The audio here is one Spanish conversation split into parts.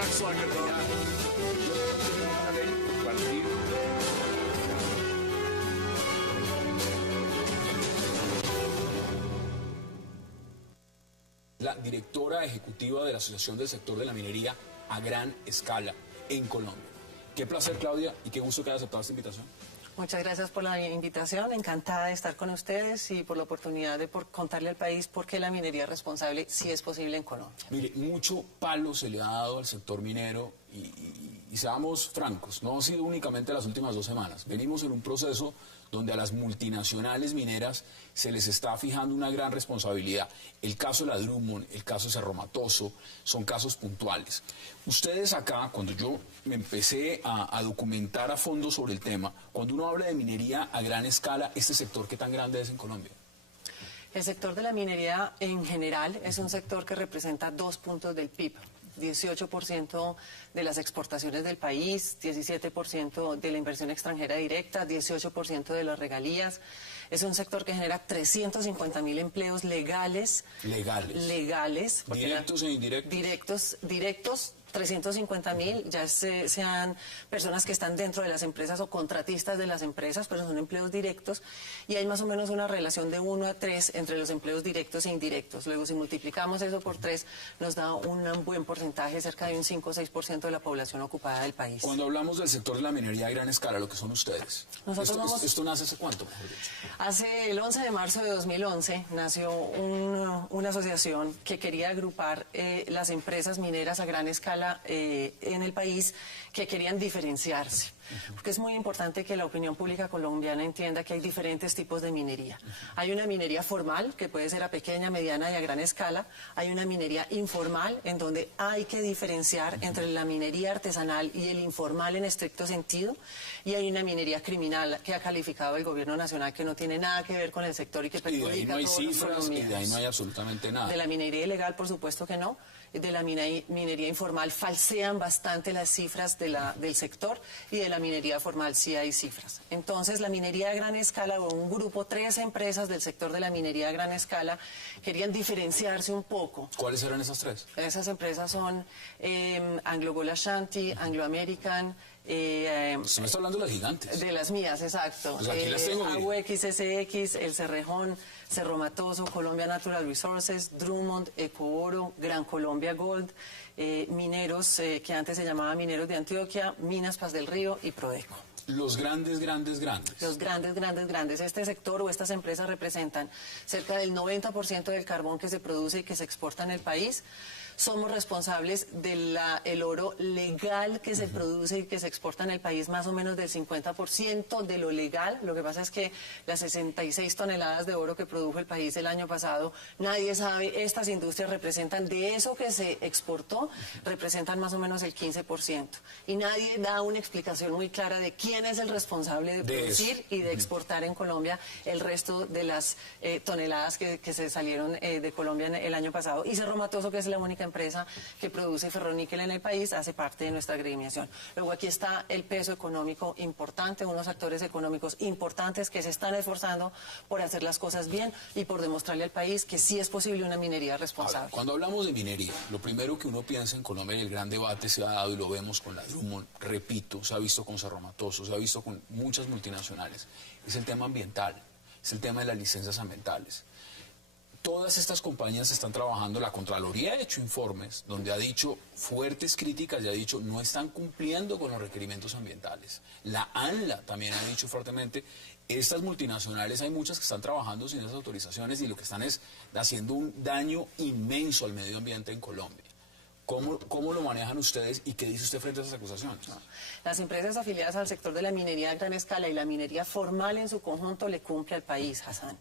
cracks like a nut. La directora ejecutiva de la Asociación del Sector de la Minería a Gran Escala en Colombia. Qué placer, Claudia, y qué gusto que haya aceptado esta invitación. Muchas gracias por la invitación, encantada de estar con ustedes y por la oportunidad de contarle al país por qué la minería responsable sí es posible en Colombia. Mire, mucho palo se le ha dado al sector minero y seamos francos, no ha sido únicamente las últimas 2 semanas. Venimos en un proceso donde a las multinacionales mineras se les está fijando una gran responsabilidad. El caso de la Drummond, el caso de Cerro Matoso, son casos puntuales. Ustedes acá, cuando yo me empecé a documentar a fondo sobre el tema, cuando uno habla de minería a gran escala, ¿este sector qué tan grande es en Colombia? El sector de la minería en general es un sector que representa 2 puntos del PIB. 18% de las exportaciones del país, 17% de la inversión extranjera directa, 18% de las regalías. Es un sector que genera 350.000 empleos legales. Legales. ¿Directos e indirectos? Directos. 350.000 ya sean personas que están dentro de las empresas o contratistas de las empresas, pero son empleos directos, y hay más o menos una relación de 1 a 3 entre los empleos directos e indirectos. Luego, si multiplicamos eso por 3, nos da un buen porcentaje, cerca de un 5 o 6% de la población ocupada del país. Cuando hablamos del sector de la minería a gran escala, lo que son ustedes, ¿esto nace hace cuánto, mejor dicho? Hace el 11 de marzo de 2011 nació una asociación que quería agrupar las empresas mineras a gran escala en el país, que querían diferenciarse. Porque es muy importante que la opinión pública colombiana entienda que hay diferentes tipos de minería. Hay una minería formal, que puede ser a pequeña, mediana y a gran escala. Hay una minería informal, en donde hay que diferenciar entre la minería artesanal y el informal en estricto sentido. Y hay una minería criminal que ha calificado el gobierno nacional, que no tiene nada que ver con el sector y que perjudica a todos los colombianos. Y de ahí no hay absolutamente nada. De la minería ilegal, por supuesto que no. De la minería informal falsean bastante las cifras del sector, y de la minería formal sí hay cifras. Entonces, la minería a gran escala, o un grupo, 3 empresas del sector de la minería a gran escala, querían diferenciarse un poco. ¿Cuáles eran esas 3? Esas empresas son Anglo Gold Ashanti, Anglo American. Se me está hablando de las gigantes. De las mías, exacto. Pues aquí las tengo, AUX, SX, El Cerrejón, Cerro Matoso, Colombia Natural Resources, Drummond, Ecooro, Gran Colombia Gold, Mineros, que antes se llamaba Mineros de Antioquia, Minas Paz del Río y Prodeco. Los grandes. Los grandes. Este sector o estas empresas representan cerca del 90% del carbón que se produce y que se exporta en el país. Somos responsables del oro legal que se produce y que se exporta en el país, más o menos del 50% de lo legal. Lo que pasa es que las 66 toneladas de oro que produjo el país el año pasado, nadie sabe, estas industrias representan, de eso que se exportó, representan más o menos el 15%. Y nadie da una explicación muy clara de quién es el responsable de producir y de exportar en Colombia el resto de las toneladas que se salieron de Colombia el año pasado. Y Cerro Matoso, que es la única empresa que produce ferroníquel en el país, hace parte de nuestra agremiación. Luego aquí está el peso económico importante, unos actores económicos importantes que se están esforzando por hacer las cosas bien y por demostrarle al país que sí es posible una minería responsable. Ahora, cuando hablamos de minería, lo primero que uno piensa en Colombia, y el gran debate se ha dado y lo vemos con la Drummond, repito, se ha visto con Cerro Matoso, se ha visto con muchas multinacionales, es el tema ambiental, es el tema de las licencias ambientales. Todas estas compañías están trabajando, la Contraloría ha hecho informes donde ha dicho fuertes críticas y ha dicho no están cumpliendo con los requerimientos ambientales. La ANLA también ha dicho fuertemente, estas multinacionales hay muchas que están trabajando sin esas autorizaciones y lo que están es haciendo un daño inmenso al medio ambiente en Colombia. ¿Cómo lo manejan ustedes y qué dice usted frente a esas acusaciones? Las empresas afiliadas al sector de la minería a gran escala y la minería formal en su conjunto le cumple al país, Hassan.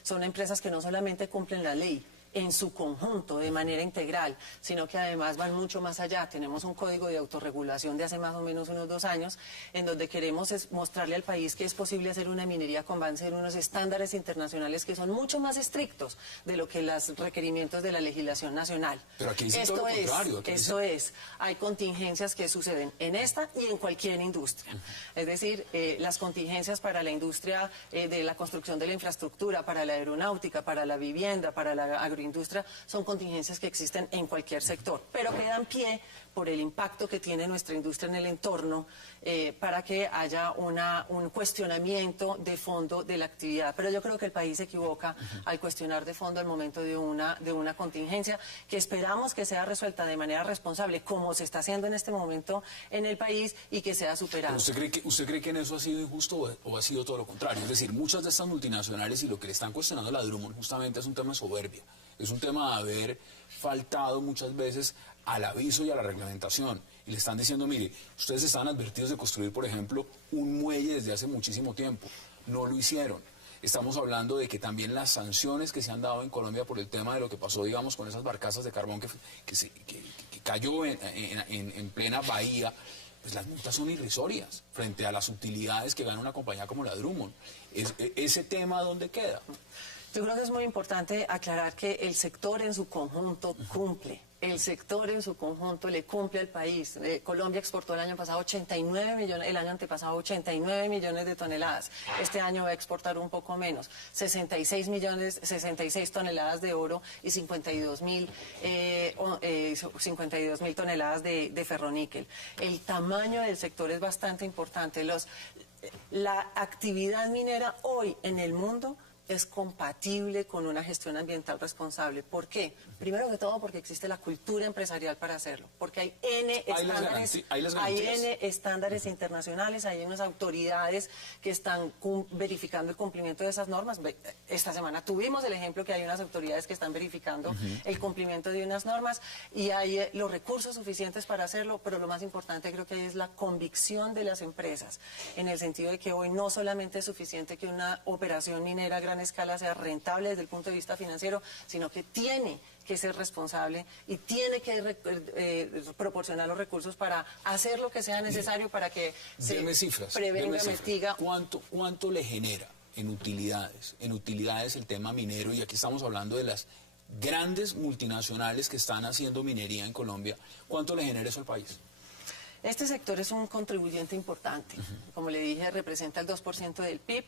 Son empresas que no solamente cumplen la ley en su conjunto, de manera integral, sino que además van mucho más allá. Tenemos un código de autorregulación de hace más o menos unos 2 años, en donde queremos mostrarle al país que es posible hacer una minería con base en unos estándares internacionales que son mucho más estrictos de lo que los requerimientos de la legislación nacional. Pero aquí dice todo lo contrario. Esto es, hay contingencias que suceden en esta y en cualquier industria. Es decir, las contingencias para la industria de la construcción de la infraestructura, para la aeronáutica, para la vivienda, para la agroindustria, agroindustria, son contingencias que existen en cualquier sector, pero que dan pie por el impacto que tiene nuestra industria en el entorno, para que haya un cuestionamiento de fondo de la actividad. Pero yo creo que el país se equivoca al cuestionar de fondo el momento de una contingencia que esperamos que sea resuelta de manera responsable, como se está haciendo en este momento en el país, y que sea superada. ¿Usted cree que en eso ha sido injusto o ha sido todo lo contrario? Es decir, muchas de estas multinacionales, y lo que le están cuestionando a la Drummond justamente es un tema de soberbia, es un tema de haber faltado muchas veces al aviso y a la reglamentación. Y le están diciendo, mire, ustedes estaban advertidos de construir, por ejemplo, un muelle desde hace muchísimo tiempo. No lo hicieron. Estamos hablando de que también las sanciones que se han dado en Colombia por el tema de lo que pasó, digamos, con esas barcazas de carbón que cayó en plena bahía, pues las multas son irrisorias frente a las utilidades que gana una compañía como la Drummond. ¿Ese tema dónde queda? Yo creo que es muy importante aclarar que el sector en su conjunto cumple. El sector en su conjunto le cumple al país. Colombia exportó el año pasado 89 millones, el año antepasado 89 millones de toneladas. Este año va a exportar un poco menos, 66 toneladas de oro y 52.000 toneladas de ferroníquel. El tamaño del sector es bastante importante. La actividad minera hoy en el mundo es compatible con una gestión ambiental responsable. ¿Por qué? Primero que todo porque existe la cultura empresarial para hacerlo, porque hay N estándares internacionales, hay unas autoridades que están verificando el cumplimiento de esas normas. Esta semana tuvimos el ejemplo que hay unas autoridades que están verificando el cumplimiento de unas normas, y hay los recursos suficientes para hacerlo, pero lo más importante creo que es la convicción de las empresas, en el sentido de que hoy no solamente es suficiente que una operación minera a gran escala sea rentable desde el punto de vista financiero, sino que tiene que ser responsable y tiene que proporcionar los recursos para hacer lo que sea necesario para que se prevenga, mitiga. ¿Cuánto le genera en utilidades el tema minero? Y aquí estamos hablando de las grandes multinacionales que están haciendo minería en Colombia. ¿Cuánto le genera eso al país? Este sector es un contribuyente importante. Como le dije, representa el 2% del PIB.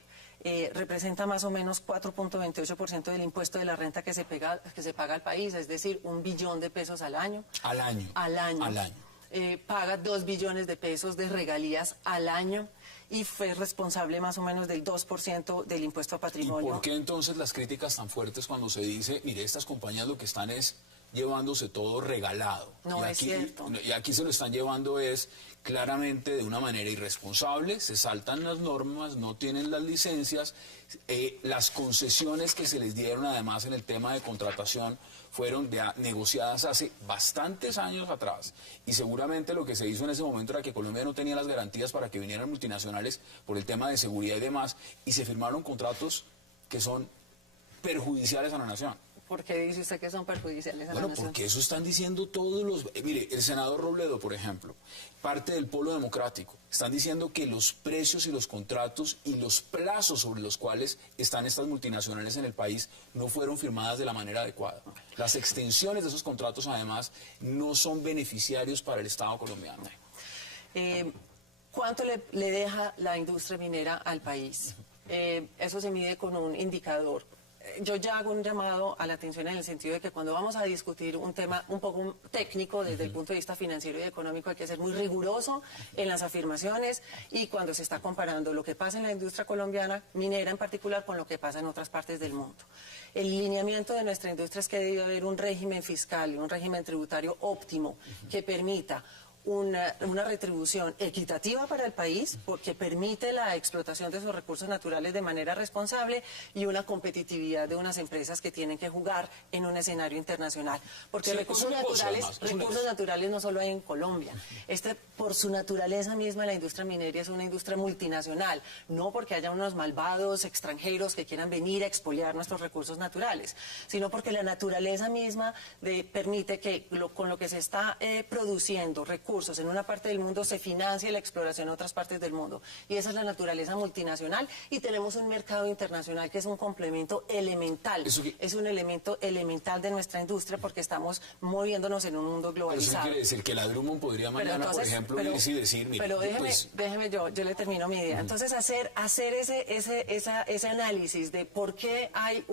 Representa más o menos 4.28% del impuesto de la renta que se paga al país, es decir, 1 billón de pesos al año. Al año. Paga 2 billones de pesos de regalías al año y fue responsable más o menos del 2% del impuesto a patrimonio. ¿Y por qué entonces las críticas tan fuertes cuando se dice, mire, estas compañías lo que están es llevándose todo regalado? No, es cierto. Y aquí se lo están llevando es claramente de una manera irresponsable, se saltan las normas, no tienen las licencias, las concesiones que se les dieron además en el tema de contratación fueron negociadas hace bastantes años atrás, y seguramente lo que se hizo en ese momento era que Colombia no tenía las garantías para que vinieran multinacionales por el tema de seguridad y demás, y se firmaron contratos que son perjudiciales a la nación. ¿Por qué dice usted que son perjudiciales a la nación? Bueno, porque eso están diciendo todos los... mire, el senador Robledo, por ejemplo, parte del Polo Democrático, están diciendo que los precios y los contratos y los plazos sobre los cuales están estas multinacionales en el país no fueron firmadas de la manera adecuada. Las extensiones de esos contratos, además, no son beneficiarios para el Estado colombiano. ¿Cuánto le deja la industria minera al país? Eso se mide con un indicador. Yo ya hago un llamado a la atención en el sentido de que cuando vamos a discutir un tema un poco técnico desde el punto de vista financiero y económico hay que ser muy riguroso en las afirmaciones, y cuando se está comparando lo que pasa en la industria colombiana, minera en particular, con lo que pasa en otras partes del mundo. El lineamiento de nuestra industria es que debe haber un régimen fiscal y un régimen tributario óptimo que permita una retribución equitativa para el país, porque permite la explotación de sus recursos naturales de manera responsable, y una competitividad de unas empresas que tienen que jugar en un escenario internacional. Porque sí, recursos naturales no solo hay en Colombia. Por su naturaleza misma, la industria minera es una industria multinacional, no porque haya unos malvados extranjeros que quieran venir a expoliar nuestros recursos naturales, sino porque la naturaleza misma permite que con lo que se está produciendo, recursos recursos en una parte del mundo, se financia la exploración en otras partes del mundo. Y esa es la naturaleza multinacional. Y tenemos un mercado internacional que es un complemento elemental. Es un elemento elemental de nuestra industria porque estamos moviéndonos en un mundo globalizado. Eso quiere decir que la Drummond podría mañana, por ejemplo, irse y decir, mira, pero déjeme yo le termino mi idea. Entonces, hacer ese análisis de por qué hay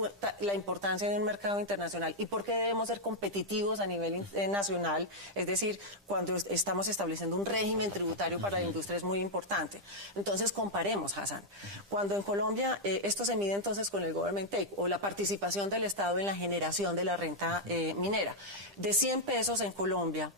la importancia de un mercado internacional y por qué debemos ser competitivos a nivel nacional, es decir, cuando estamos estableciendo un régimen tributario para la industria es muy importante. Entonces, comparemos, Hassan. Cuando en Colombia, esto se mide entonces con el Government Take o la participación del Estado en la generación de la renta minera. De 100 pesos en Colombia,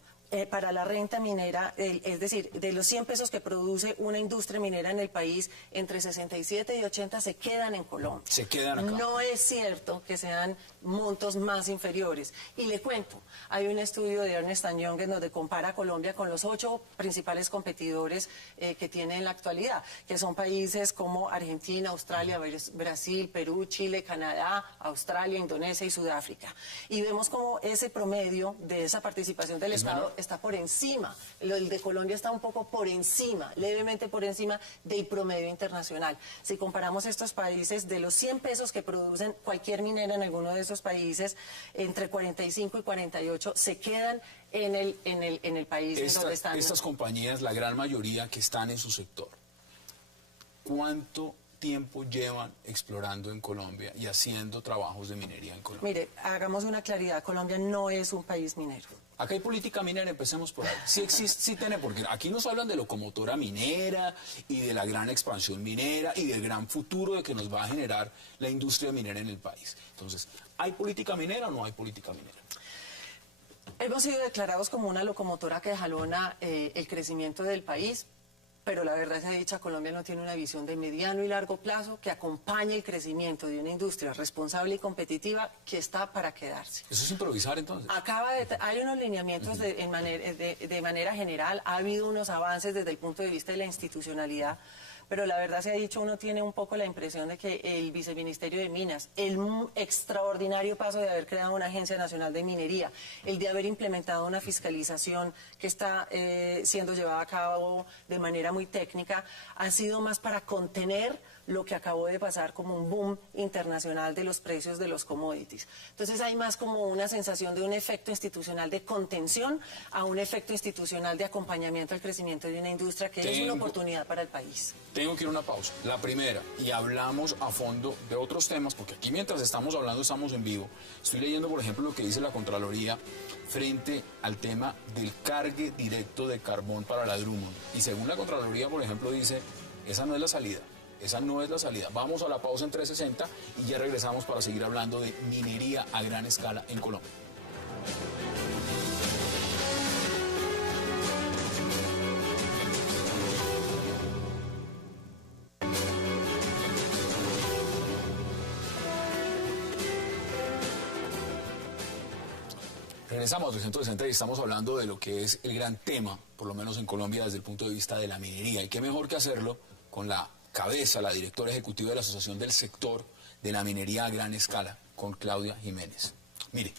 para la renta minera, es decir, de los 100 pesos que produce una industria minera en el país, entre 67 y 80 se quedan en Colombia. Se quedan acá. No es cierto que sean montos más inferiores. Y le cuento, hay un estudio de Ernst & Young en donde compara a Colombia con los 8 principales competidores que tiene en la actualidad, que son países como Argentina, Australia, Brasil, Perú, Chile, Canadá, Australia, Indonesia y Sudáfrica. Y vemos como ese promedio de esa participación del Estado está por encima. El de Colombia está un poco por encima, levemente por encima del promedio internacional. Si comparamos estos países, de los 100 pesos que producen cualquier minera en alguno de esos países, entre 45 y 48 se quedan en el país donde están. Estas compañías, la gran mayoría que están en su sector, ¿cuánto tiempo llevan explorando en Colombia y haciendo trabajos de minería en Colombia? Mire, hagamos una claridad, Colombia no es un país minero. Acá hay política minera, empecemos por ahí. Sí existe, sí tiene, porque aquí nos hablan de locomotora minera y de la gran expansión minera y del gran futuro de que nos va a generar la industria minera en el país. Entonces, ¿hay política minera o no hay política minera? Hemos sido declarados como una locomotora que jalona el crecimiento del país, pero la verdad sea dicha, Colombia no tiene una visión de mediano y largo plazo que acompañe el crecimiento de una industria responsable y competitiva que está para quedarse. ¿Eso es improvisar entonces? Hay unos lineamientos de manera general, ha habido unos avances desde el punto de vista de la institucionalidad, pero la verdad se ha dicho, uno tiene un poco la impresión de que el Viceministerio de Minas, el extraordinario paso de haber creado una Agencia Nacional de Minería, el de haber implementado una fiscalización que está siendo llevada a cabo de manera muy técnica, han sido más para contener lo que acabó de pasar como un boom internacional de los precios de los commodities. Entonces hay más como una sensación de un efecto institucional de contención a un efecto institucional de acompañamiento al crecimiento de una industria que es una oportunidad para el país. Tengo que ir a una pausa. La primera, y hablamos a fondo de otros temas, porque aquí mientras estamos hablando estamos en vivo. Estoy leyendo, por ejemplo, lo que dice la Contraloría frente al tema del cargue directo de carbón para la Drummond. Y según la Contraloría, por ejemplo, dice, esa no es la salida. Esa no es la salida. Vamos a la pausa en 360 y ya regresamos para seguir hablando de minería a gran escala en Colombia. Regresamos a 360 y estamos hablando de lo que es el gran tema, por lo menos en Colombia, desde el punto de vista de la minería. Y qué mejor que hacerlo con la cabeza, la directora ejecutiva de la Asociación del Sector de la Minería a Gran Escala, con Claudia Jiménez. Mire,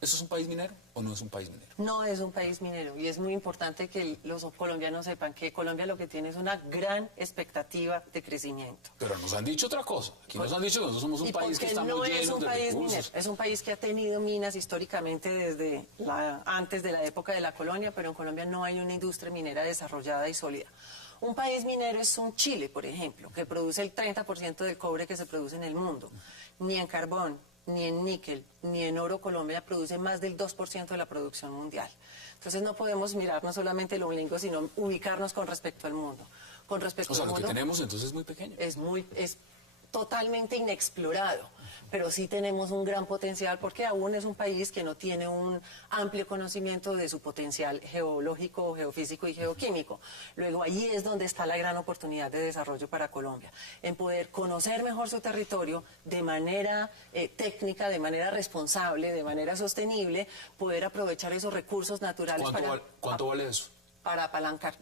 ¿eso es un país minero o no es un país minero? No es un país minero y es muy importante que los colombianos sepan que Colombia lo que tiene es una gran expectativa de crecimiento. Pero nos han dicho otra cosa. Aquí nos han dicho que nosotros somos un país que estamos no llenos de recursos. Minero. Es un país que ha tenido minas históricamente desde antes de la época de la colonia, pero en Colombia no hay una industria minera desarrollada y sólida. Un país minero es un Chile, por ejemplo, que produce el 30% del cobre que se produce en el mundo. Ni en carbón, ni en níquel, ni en oro Colombia produce más del 2% de la producción mundial. Entonces no podemos mirar no solamente el ombligo, sino ubicarnos con respecto al mundo. Con respecto al mundo, lo que tenemos entonces es muy pequeño. Es totalmente inexplorado, pero sí tenemos un gran potencial porque aún es un país que no tiene un amplio conocimiento de su potencial geológico, geofísico y geoquímico. Luego allí es donde está la gran oportunidad de desarrollo para Colombia, en poder conocer mejor su territorio de manera técnica, de manera responsable, de manera sostenible, poder aprovechar esos recursos naturales. ¿Cuánto vale eso? Para apalancar,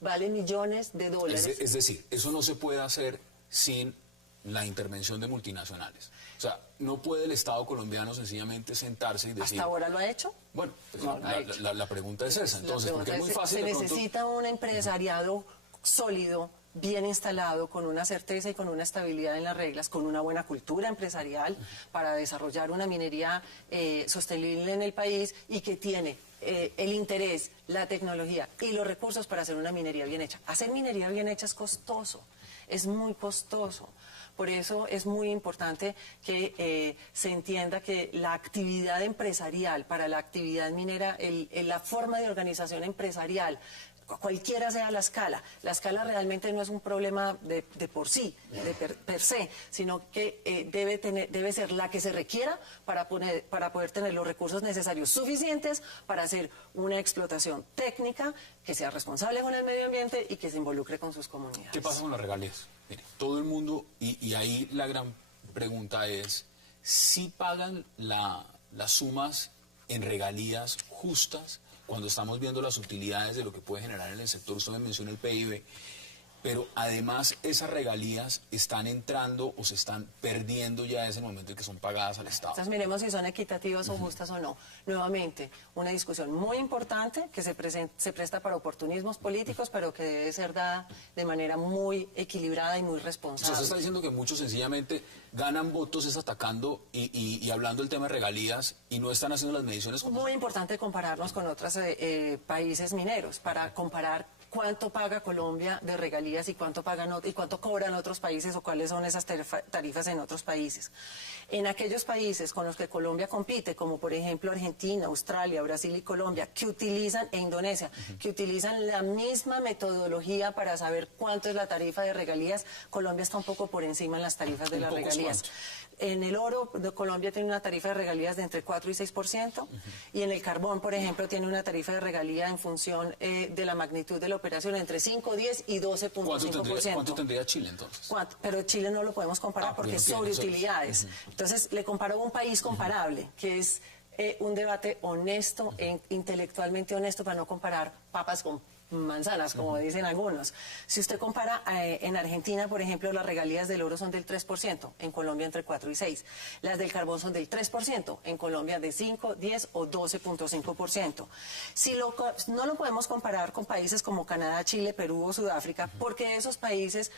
vale millones de dólares. Es decir, eso no se puede hacer sin la intervención de multinacionales. O sea, no puede el Estado colombiano sencillamente sentarse y decir... ¿Hasta ahora lo ha hecho? Bueno, pues No lo ha hecho. la pregunta es esa, entonces, porque es muy fácil se de pronto... necesita un empresariado sólido, bien instalado, con una certeza y con una estabilidad en las reglas, con una buena cultura empresarial para desarrollar una minería sostenible en el país y que tiene el interés, la tecnología y los recursos para hacer una minería bien hecha. Hacer minería bien hecha es costoso, es muy costoso. Por eso es muy importante que se entienda que la actividad empresarial para la actividad minera, la forma de organización empresarial, cualquiera sea la escala realmente no es un problema de por sí, per se, sino que debe ser la que se requiera para poder tener los recursos necesarios suficientes para hacer una explotación técnica que sea responsable con el medio ambiente y que se involucre con sus comunidades. ¿Qué pasa con las regalías? Mire, todo el mundo, y ahí la gran pregunta es, ¿si pagan las sumas en regalías justas cuando estamos viendo las utilidades de lo que puede generar en el sector? Usted me menciona el PIB, pero además esas regalías están entrando o se están perdiendo ya desde el momento en que son pagadas al Estado. Entonces miremos si son equitativas o justas o no. Nuevamente, una discusión muy importante que se presta para oportunismos políticos, pero que debe ser dada de manera muy equilibrada y muy responsable. Usted está diciendo que muchos sencillamente ganan votos es atacando y hablando del tema de regalías y no están haciendo las mediciones como... Muy importante compararnos con otros países mineros para comparar cuánto paga Colombia de regalías y cuánto cobran otros países o cuáles son esas tarifas en otros países. En aquellos países con los que Colombia compite, como por ejemplo Argentina, Australia, Brasil y Colombia, que utilizan, e Indonesia, que utilizan la misma metodología para saber cuánto es la tarifa de regalías, Colombia está un poco por encima en las tarifas de las regalías. En el oro, Colombia tiene una tarifa de regalías de entre 4 y 6%, y en el carbón, por ejemplo, tiene una tarifa de regalía en función de la magnitud de la operación entre 5, 10 y 12.5%. ¿Cuánto tendría Chile entonces? Pero Chile no lo podemos comparar porque es sobre utilidades. Entonces, le comparo a un país comparable, que es un debate honesto e intelectualmente honesto para no comparar papas con manzanas, como dicen algunos. Si usted compara en Argentina, por ejemplo, las regalías del oro son del 3%, en Colombia entre 4 y 6. Las del carbón son del 3%, en Colombia de 5, 10 o 12.5%. No lo podemos comparar con países como Canadá, Chile, Perú o Sudáfrica, porque esos países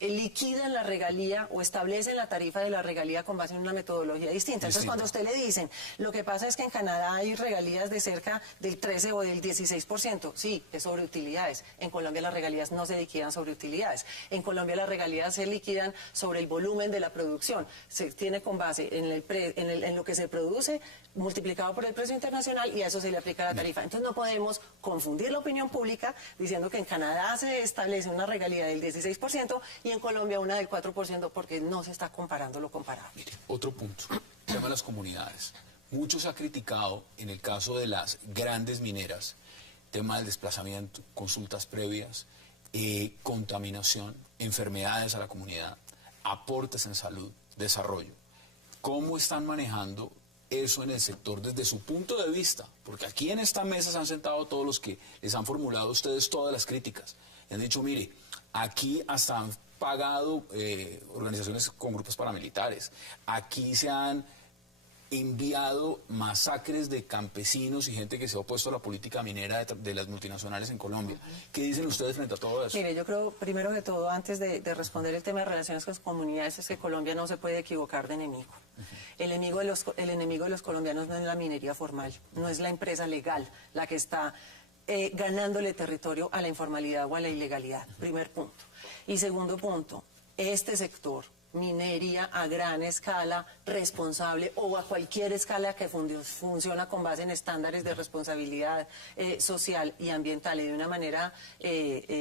liquidan la regalía o establecen la tarifa de la regalía con base en una metodología distinta. Entonces, cuando a usted le dicen, lo que pasa es que en Canadá hay regalías de cerca del 13 o del 16%, sí, es sobre utilidades. En Colombia las regalías no se liquidan sobre utilidades. En Colombia las regalías se liquidan sobre el volumen de la producción. Se tiene con base en lo que se produce multiplicado por el precio internacional y a eso se le aplica la tarifa. Entonces no podemos confundir la opinión pública diciendo que en Canadá se establece una regalía del 16% y en Colombia una del 4% porque no se está comparando lo comparable. Mire, otro punto, el tema de las comunidades. Mucho se ha criticado en el caso de las grandes mineras, tema del desplazamiento, consultas previas, contaminación, enfermedades a la comunidad, aportes en salud, desarrollo. ¿Cómo están manejando eso en el sector desde su punto de vista? Porque aquí en esta mesa se han sentado todos los que les han formulado a ustedes todas las críticas. Y han dicho, mire, aquí hasta han pagado organizaciones con grupos paramilitares. Aquí se han enviado masacres de campesinos y gente que se ha opuesto a la política minera de las multinacionales en Colombia. ¿Qué dicen ustedes frente a todo eso? Mire, yo creo, primero que todo, antes de responder el tema de relaciones con las comunidades, es que Colombia no se puede equivocar de enemigo. El enemigo de los colombianos no es la minería formal, no es la empresa legal la que está ganándole territorio a la informalidad o a la ilegalidad, primer punto. Y segundo punto, este sector, minería a gran escala, responsable o a cualquier escala que funciona con base en estándares de responsabilidad social y ambiental y de una manera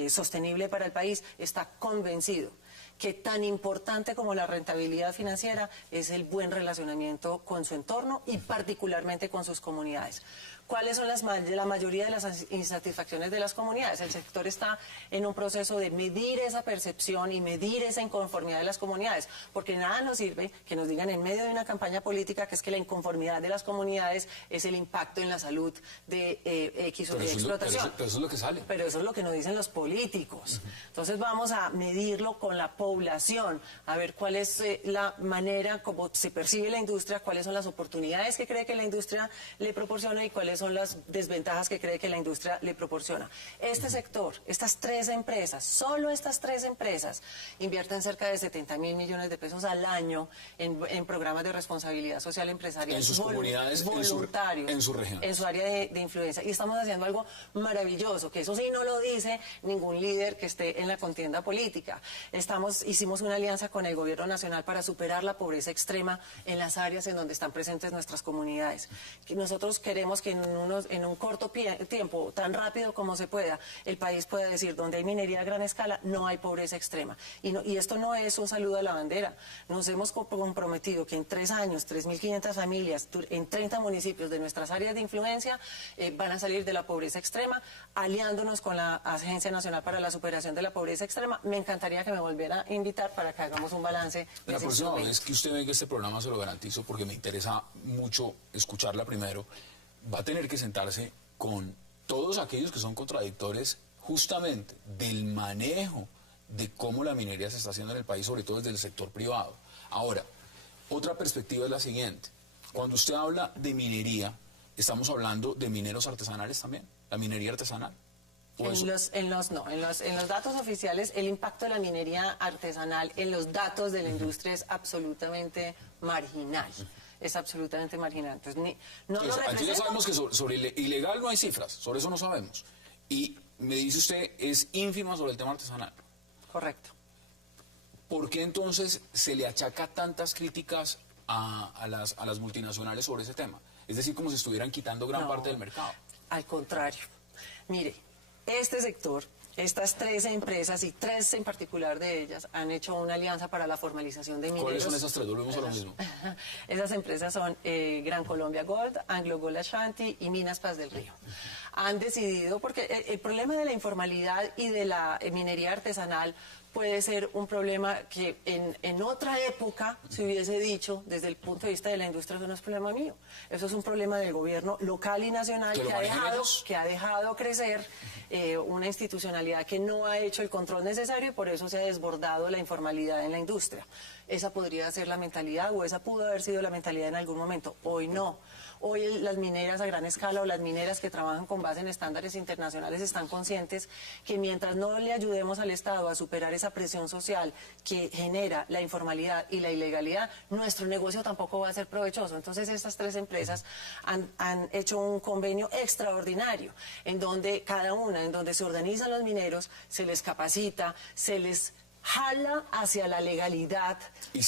sostenible para el país, está convencido que tan importante como la rentabilidad financiera es el buen relacionamiento con su entorno y particularmente con sus comunidades. ¿Cuáles son la mayoría de las insatisfacciones de las comunidades? El sector está en un proceso de medir esa percepción y medir esa inconformidad de las comunidades, porque nada nos sirve que nos digan en medio de una campaña política que es que la inconformidad de las comunidades es el impacto en la salud de X o Y explotación. Pero eso es lo que sale. Pero eso es lo que nos dicen los políticos. Entonces vamos a medirlo con la población, a ver cuál es la manera como se percibe la industria, cuáles son las oportunidades que cree que la industria le proporciona y cuáles son las desventajas que cree que la industria le proporciona. Este sector, estas 3 empresas, solo estas 3 empresas, invierten cerca de 70.000 millones de pesos al año en programas de responsabilidad social empresarial. En sus comunidades, voluntarios, en su región. En su área de influencia. Y estamos haciendo algo maravilloso, que eso sí no lo dice ningún líder que esté en la contienda política. Hicimos una alianza con el Gobierno Nacional para superar la pobreza extrema en las áreas en donde están presentes nuestras comunidades. Nosotros queremos que en un corto tiempo, tan rápido como se pueda, el país pueda decir, donde hay minería a gran escala, no hay pobreza extrema. Y esto no es un saludo a la bandera. Nos hemos comprometido que en 3 años, 3.500 familias en 30 municipios de nuestras áreas de influencia van a salir de la pobreza extrema, aliándonos con la Agencia Nacional para la Superación de la Pobreza Extrema. Me encantaría que me volviera a invitar para que hagamos un balance. La próxima vez que usted venga a este programa, se lo garantizo, porque me interesa mucho escucharla primero, va a tener que sentarse con todos aquellos que son contradictores justamente del manejo de cómo la minería se está haciendo en el país, sobre todo desde el sector privado. Ahora, otra perspectiva es la siguiente. Cuando usted habla de minería, ¿estamos hablando de mineros artesanales también? ¿La minería artesanal? En los datos oficiales, el impacto de la minería artesanal en los datos de la industria es absolutamente marginal. Es absolutamente marginal. Entonces, aquí ya sabemos que sobre ilegal no hay cifras, sobre eso no sabemos. Y me dice usted, es ínfima sobre el tema artesanal. Correcto. ¿Por qué entonces se le achaca tantas críticas a las multinacionales sobre ese tema? Es decir, como si estuvieran quitando gran parte del mercado. Al contrario. Mire, este sector, estas 13 empresas y 3 en particular de ellas han hecho una alianza para la formalización de mineros. ¿Cuáles son esas 3? Volvemos a lo mismo. Esas empresas son Gran Colombia Gold, Anglo Gold Ashanti y Minas Paz del Río. Han decidido, porque el problema de la informalidad y de la minería artesanal puede ser un problema que en otra época se hubiese dicho, desde el punto de vista de la industria, eso no es problema mío. Eso es un problema del gobierno local y nacional que ha dejado crecer una institucionalidad que no ha hecho el control necesario y por eso se ha desbordado la informalidad en la industria. Esa podría ser la mentalidad o esa pudo haber sido la mentalidad en algún momento. Hoy no. Hoy las mineras a gran escala o las mineras que trabajan con base en estándares internacionales están conscientes que mientras no le ayudemos al Estado a superar esa presión social que genera la informalidad y la ilegalidad, nuestro negocio tampoco va a ser provechoso. Entonces estas 3 empresas han hecho un convenio extraordinario en donde en donde se organizan los mineros, se les capacita, se les jala hacia la legalidad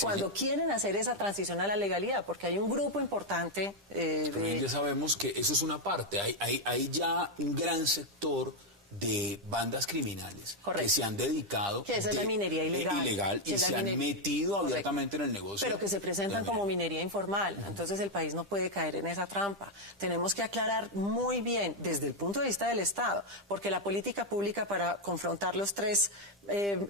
cuando quieren hacer esa transición a la legalidad, porque hay un grupo importante ya sabemos que eso es una parte, hay ya un gran sector de bandas criminales que se han dedicado que esa es la minería ilegal y se han metido abiertamente en el negocio. Pero que se presentan como minería informal. Entonces el país no puede caer en esa trampa. Tenemos que aclarar muy bien desde el punto de vista del Estado, porque la política pública para confrontar los 3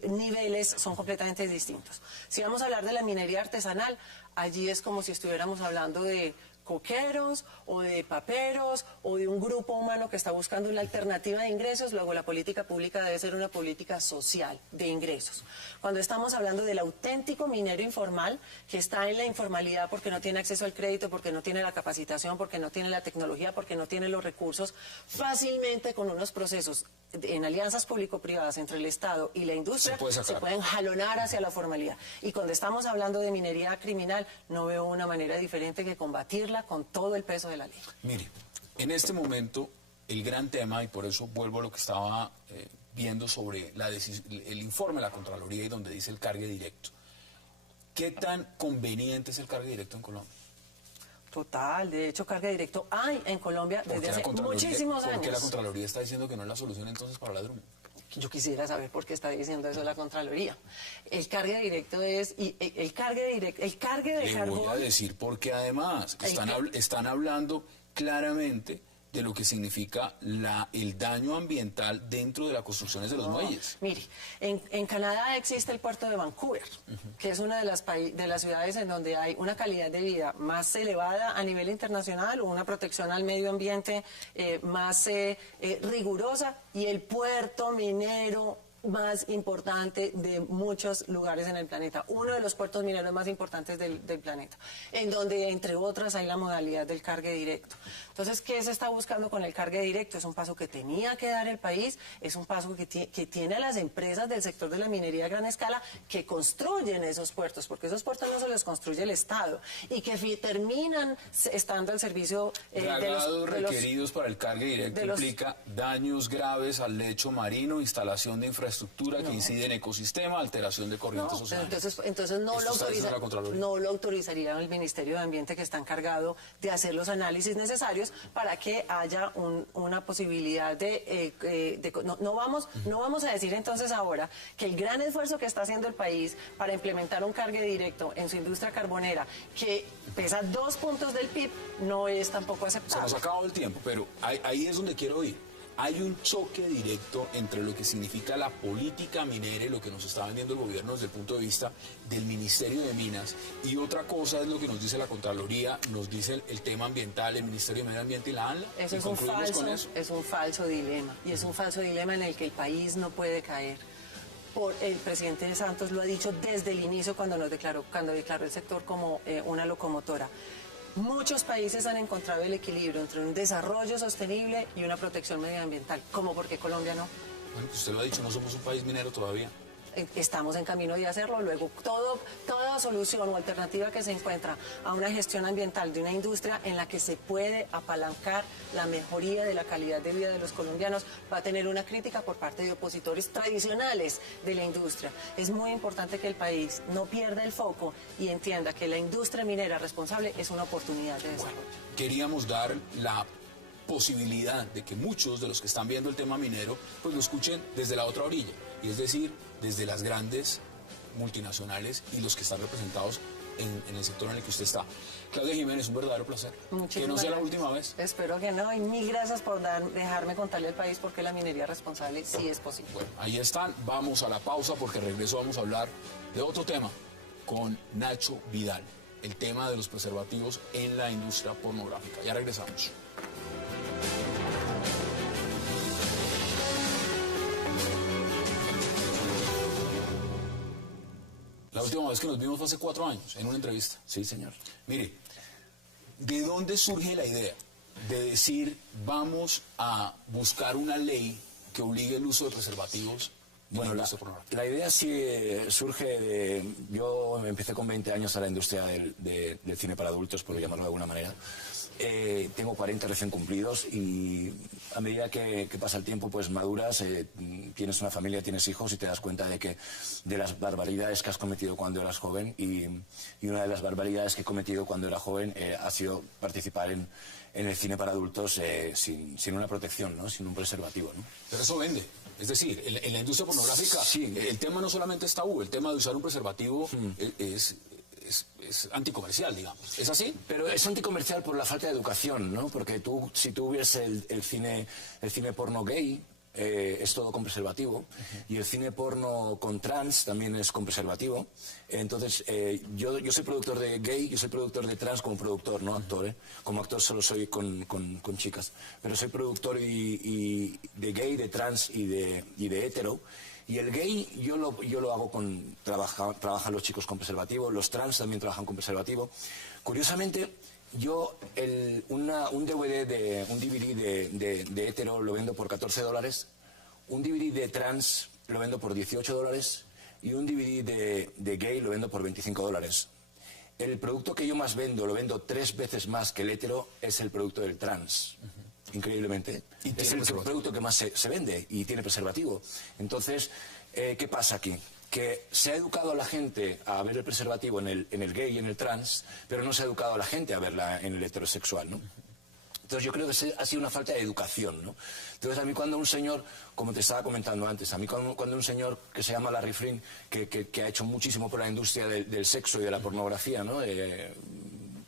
niveles son completamente distintos. Si vamos a hablar de la minería artesanal, allí es como si estuviéramos hablando de coqueros o de paperos o de un grupo humano que está buscando una alternativa de ingresos. Luego la política pública debe ser una política social de ingresos. Cuando estamos hablando del auténtico minero informal que está en la informalidad porque no tiene acceso al crédito, porque no tiene la capacitación, porque no tiene la tecnología, porque no tiene los recursos, fácilmente con unos procesos en alianzas público-privadas entre el Estado y la industria se pueden jalonar hacia la formalidad. Y cuando estamos hablando de minería criminal, no veo una manera diferente que combatirla con todo el peso de la ley. Mire, en este momento el gran tema, y por eso vuelvo a lo que estaba viendo sobre el informe de la Contraloría y donde dice el cargue directo. ¿Qué tan conveniente es el cargue directo en Colombia? Total, de hecho cargue directo hay en Colombia desde hace muchísimos años. ¿Por qué la Contraloría está diciendo que no es la solución entonces para la DRUM? Yo quisiera saber por qué está diciendo eso la Contraloría. El cargue de carbón... Le voy a decir porque además están hablando claramente de lo que significa el daño ambiental dentro de las construcciones de los muelles. Mire, en Canadá existe el puerto de Vancouver, que es una de las ciudades en donde hay una calidad de vida más elevada a nivel internacional, o una protección al medio ambiente más rigurosa, y el puerto minero más importante de muchos lugares en el planeta, uno de los puertos mineros más importantes del planeta, en donde, entre otras, hay la modalidad del cargue directo. Entonces, ¿qué se está buscando con el cargue directo? Es un paso que tenía que dar el país, es un paso que tiene a las empresas del sector de la minería a gran escala que construyen esos puertos, porque esos puertos no se los construye el Estado, y que terminan estando al servicio Dragados requeridos para el cargue directo implica daños graves al lecho marino, instalación de infraestructura que incide en ecosistema, alteración de corrientes oceánicas. Entonces no lo autorizaría el Ministerio de Ambiente, que está encargado de hacer los análisis necesarios para que haya una posibilidad no vamos a decir entonces ahora que el gran esfuerzo que está haciendo el país para implementar un cargue directo en su industria carbonera, que pesa 2 puntos del PIB, no es tampoco aceptable. Se nos ha acabado el tiempo, pero ahí es donde quiero ir. Hay un choque directo entre lo que significa la política minera y lo que nos está vendiendo el gobierno desde el punto de vista del Ministerio de Minas, y otra cosa es lo que nos dice la Contraloría, nos dice el tema ambiental, el Ministerio de Medio Ambiente y la ANLA. Eso es un falso dilema, y es un falso dilema en el que el país no puede caer. El presidente Santos lo ha dicho desde el inicio cuando declaró el sector como una locomotora. Muchos países han encontrado el equilibrio entre un desarrollo sostenible y una protección medioambiental. ¿Cómo? ¿Por qué Colombia no? Bueno, pues usted lo ha dicho, no somos un país minero todavía. Estamos en camino de hacerlo. Luego, toda solución o alternativa que se encuentra a una gestión ambiental de una industria en la que se puede apalancar la mejoría de la calidad de vida de los colombianos va a tener una crítica por parte de opositores tradicionales de la industria. Es muy importante que el país no pierda el foco y entienda que la industria minera responsable es una oportunidad de desarrollo. Bueno, queríamos dar la posibilidad de que muchos de los que están viendo el tema minero pues lo escuchen desde la otra orilla, y es decir, desde las grandes multinacionales y los que están representados en el sector en el que usted está. Claudia Jiménez, un verdadero placer. Muchísimas que no sea gracias. La última vez. Espero que no, y mil gracias por dejarme contarle al país por qué la minería responsable sí es posible. Bueno, ahí están, vamos a la pausa porque regreso vamos a hablar de otro tema con Nacho Vidal, el tema de los preservativos en la industria pornográfica. Ya regresamos. La última vez que nos vimos fue hace 4 años, en una entrevista. Sí, señor. Mire, ¿de dónde surge la idea de decir vamos a buscar una ley que obligue el uso de preservativos? Bueno, la idea sí surge de... Yo empecé con 20 años a la industria del cine para adultos, por llamarlo de alguna manera. Tengo 40 recién cumplidos, y a medida que pasa el tiempo pues maduras, tienes una familia, tienes hijos, y te das cuenta de las barbaridades que has cometido cuando eras joven, y una de las barbaridades que he cometido cuando era joven ha sido participar en el cine para adultos sin una protección, ¿no? Sin un preservativo, ¿no? Pero eso vende. Es decir, en la industria pornográfica sí, el tema no solamente es tabú, el tema de usar un preservativo es anticomercial, digamos. ¿Es así? Pero es anticomercial por la falta de educación, ¿no? Porque si tú ves el cine porno gay, es todo con preservativo, y el cine porno con trans también es con preservativo. Entonces, yo soy productor de gay, yo soy productor de trans como productor, no actor, ¿eh? Como actor solo soy con chicas, pero soy productor y de gay, de trans y de hetero. Y el gay yo lo hago trabajan los chicos con preservativo, los trans también trabajan con preservativo. Curiosamente, yo un DVD un DVD de hetero lo vendo por $14, un DVD de trans lo vendo por $18, y un DVD de gay lo vendo por $25. El producto que yo más vendo, lo vendo 3 veces más que el hetero, es el producto del trans. Increíblemente. Y es el producto que más se vende y tiene preservativo. Entonces, ¿qué pasa aquí? Que se ha educado a la gente a ver el preservativo en el gay y en el trans, pero no se ha educado a la gente a verla en el heterosexual, ¿no? Entonces yo creo que ha sido una falta de educación, ¿no? Entonces a mí cuando un señor, como te estaba comentando antes, a mí cuando un señor que se llama Larry Flynn, que ha hecho muchísimo por la industria del sexo y de la pornografía, ¿no?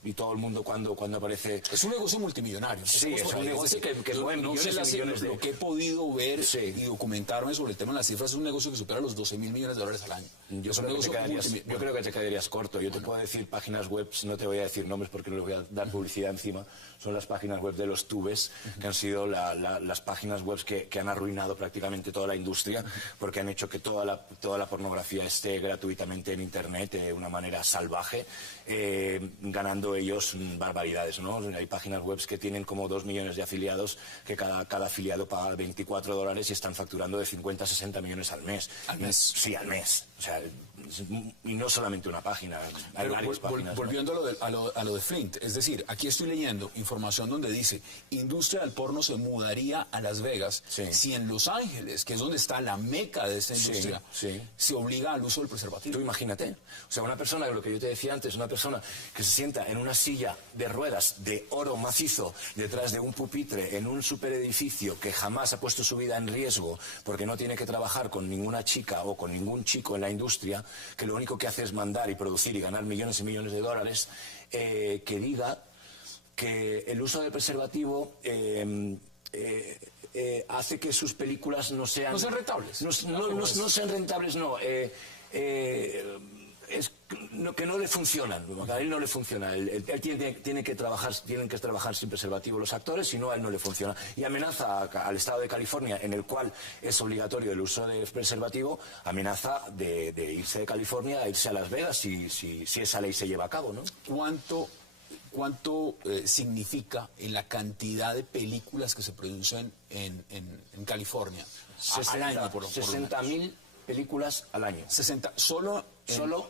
y todo el mundo cuando aparece... Es un negocio multimillonario. Sí, es un negocio que mueve millones y millones de... Lo que he podido ver y documentarme sobre el tema de las cifras, es un negocio que supera los 12.000 millones de dólares al año. Yo creo que te quedarías corto. Yo te puedo decir páginas web, no te voy a decir nombres porque no les voy a dar publicidad encima. Son las páginas web de los tubes, que han sido las páginas web que han arruinado prácticamente toda la industria, porque han hecho que toda la pornografía esté gratuitamente en Internet de una manera salvaje, ganando ellos barbaridades, ¿no? Hay páginas web que tienen como 2 millones de afiliados, que cada afiliado paga $24 y están facturando de 50 a 60 millones al mes. ¿Al mes? Sí, al mes. O sea, y no solamente una página, hay varias páginas. Volviendo a lo de Flint, es decir, aquí estoy leyendo información donde dice, industria del porno se mudaría a Las Vegas si en Los Ángeles, que es donde está la meca de esta industria, se obliga al uso del preservativo. Tú imagínate, o sea, una persona, lo que yo te decía antes, una persona que se sienta en una silla de ruedas de oro macizo detrás de un pupitre en un superedificio que jamás ha puesto su vida en riesgo porque no tiene que trabajar con ninguna chica o con ningún chico en la industria, que lo único que hace es mandar y producir y ganar millones y millones de dólares, que diga que el uso del preservativo hace que sus películas no sean... No sean rentables. No sean rentables, no. Que no le funcionan, a él no le funciona, él tienen que trabajar sin preservativo los actores, si no a él no le funciona, y amenaza al estado de California, en el cual es obligatorio el uso de preservativo, amenaza de irse de California a irse a Las Vegas si esa ley se lleva a cabo, ¿no? ¿Cuánto significa en la cantidad de películas que se producen en California al año? 60.000 películas al año. 60, solo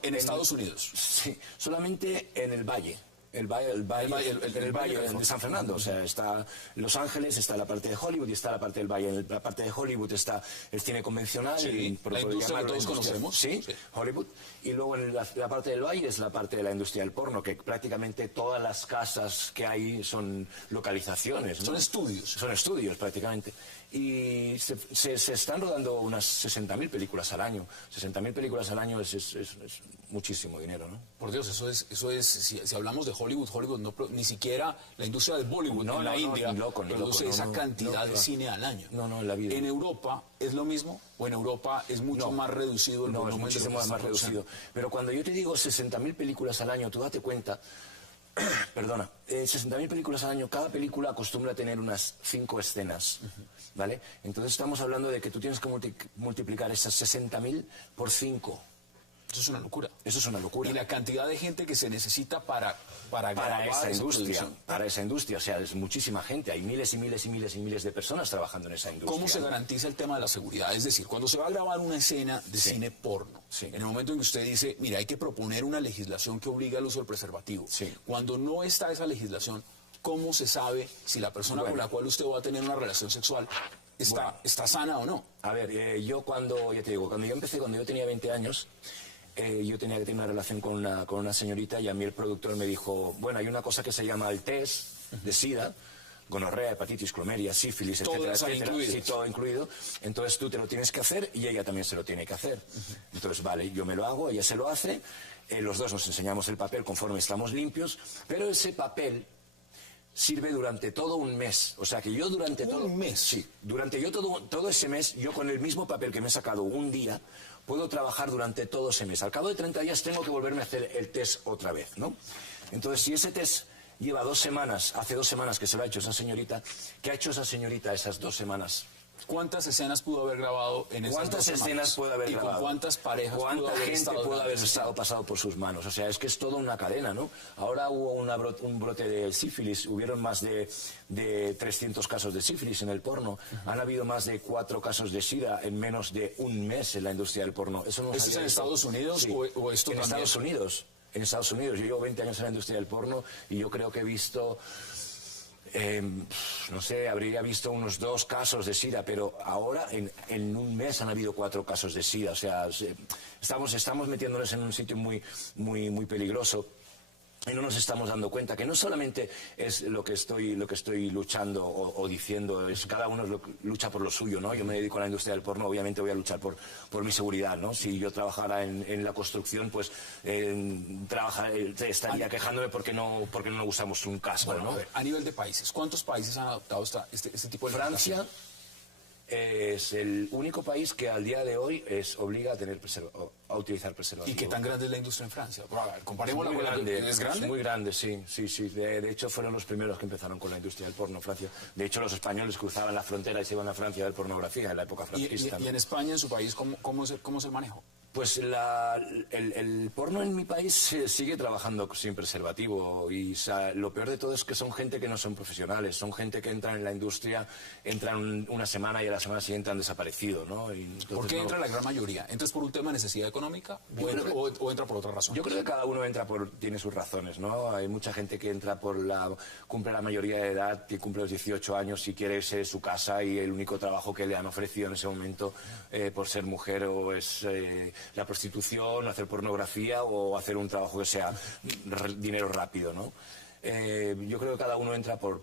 en Estados Unidos. Sí, solamente en el Valle. El Valle de San Fernando, o sea, está Los Ángeles, está la parte de Hollywood y está la parte del Valle. En la parte de Hollywood está el cine convencional, la industria que todos conocemos. Sí, Hollywood. Y luego en la parte del Valle es la parte de la industria del porno, que prácticamente todas las casas que hay son localizaciones, ¿no? Son estudios. Son estudios prácticamente. Y se están rodando unas 60.000 películas al año. 60.000 películas al año es muchísimo dinero, ¿no? Por Dios, eso es si hablamos de Hollywood ni siquiera la industria del Bollywood en la India produce esa cantidad de cine al año. No, en la vida. ¿En Europa es lo mismo? ¿O en Europa es mucho más reducido el volumen? No, es muchísimo más reducido. Pero cuando yo te digo 60.000 películas al año, tú date cuenta... Perdona, 60.000 películas al año, cada película acostumbra a tener unas 5 escenas, ¿vale? Entonces estamos hablando de que tú tienes que multiplicar esas 60.000 por 5. Eso es una locura. Eso es una locura. Y la cantidad de gente que se necesita para grabar esa industria, o sea, es muchísima gente, hay miles y miles y miles y miles de personas trabajando en esa industria. ¿Cómo se garantiza el tema de la seguridad? Es decir, cuando se va a grabar una escena de cine porno, en el momento en que usted dice, mira, hay que proponer una legislación que obliga al uso del preservativo, cuando no está esa legislación, ¿cómo se sabe si la persona con la cual usted va a tener una relación sexual está sana o no? A ver, cuando yo tenía 20 años, yo tenía que tener una relación con una señorita, y a mí el productor me dijo, bueno, hay una cosa que se llama el test de SIDA, gonorrea, hepatitis, clomeria, sífilis, etcétera, etcétera, sí, todo incluido. Entonces tú te lo tienes que hacer y ella también se lo tiene que hacer. Entonces, vale, yo me lo hago, ella se lo hace, los dos nos enseñamos el papel conforme estamos limpios, pero ese papel sirve durante todo un mes. O sea que yo durante todo... ¿Un mes? Sí, durante todo ese mes, yo con el mismo papel que me he sacado un día, puedo trabajar durante todo ese mes. Al cabo de 30 días tengo que volverme a hacer el test otra vez, ¿no? Entonces, si ese test lleva 2 semanas, hace 2 semanas que se lo ha hecho esa señorita, ¿qué ha hecho esa señorita esas 2 semanas? ¿Cuántas escenas pudo haber grabado en esas 2 semanas? ¿Cuántas escenas puede haber grabado? ¿Y con cuántas parejas ¿Cuánta gente puede haber pasado por sus manos? O sea, es que es toda una cadena, ¿no? Ahora hubo un brote de sífilis, hubieron más de 300 casos de sífilis en el porno. Han habido más de 4 casos de SIDA en menos de un mes en la industria del porno. ¿Eso es en Estados Unidos o esto en también? Estados Unidos. En Estados Unidos. Yo llevo 20 años en la industria del porno y yo creo que he visto... no sé, habría visto unos 2 casos de SIDA, pero ahora en un mes han habido 4 casos de SIDA. O sea, estamos metiéndonos en un sitio muy peligroso. y no nos estamos dando cuenta que no solamente es lo que estoy luchando o diciendo, es cada uno lucha por lo suyo, ¿no? Yo me dedico a la industria del porno, obviamente voy a luchar por mi seguridad, ¿no? Si yo trabajara en la construcción, pues estaría quejándome porque no usamos un casco, Bueno, ¿no? a ver, a nivel de países, ¿cuántos países han adoptado este tipo de legislación? Francia es el único país que al día de hoy obliga a utilizar preservativo. ¿Y qué tan grande es la industria en Francia? Bueno, a ver, comparémosla Muy con grande, ¿Es grande? muy grande, sí. De hecho, fueron los primeros que empezaron con la industria del porno en Francia. De hecho, los españoles cruzaban la frontera y se iban a Francia a ver pornografía en la época franquista. ¿Y en España, en su país, cómo es el manejo? Pues el porno en mi país sigue trabajando sin preservativo y lo peor de todo es que son gente que no son profesionales, son gente que entran en la industria, entran una semana y a la semana siguiente han desaparecido, ¿no? Y entonces, ¿Por qué entra la gran mayoría? ¿Entras por un tema de necesidad económica o entra por otra razón? Yo creo que cada uno tiene sus razones, ¿no? Hay mucha gente que entra cumple la mayoría de edad, que cumple los 18 años y quiere irse de su casa y el único trabajo que le han ofrecido en ese momento por ser mujer o es la prostitución, hacer pornografía o hacer un trabajo que sea dinero rápido, ¿no? Yo creo que cada uno entra por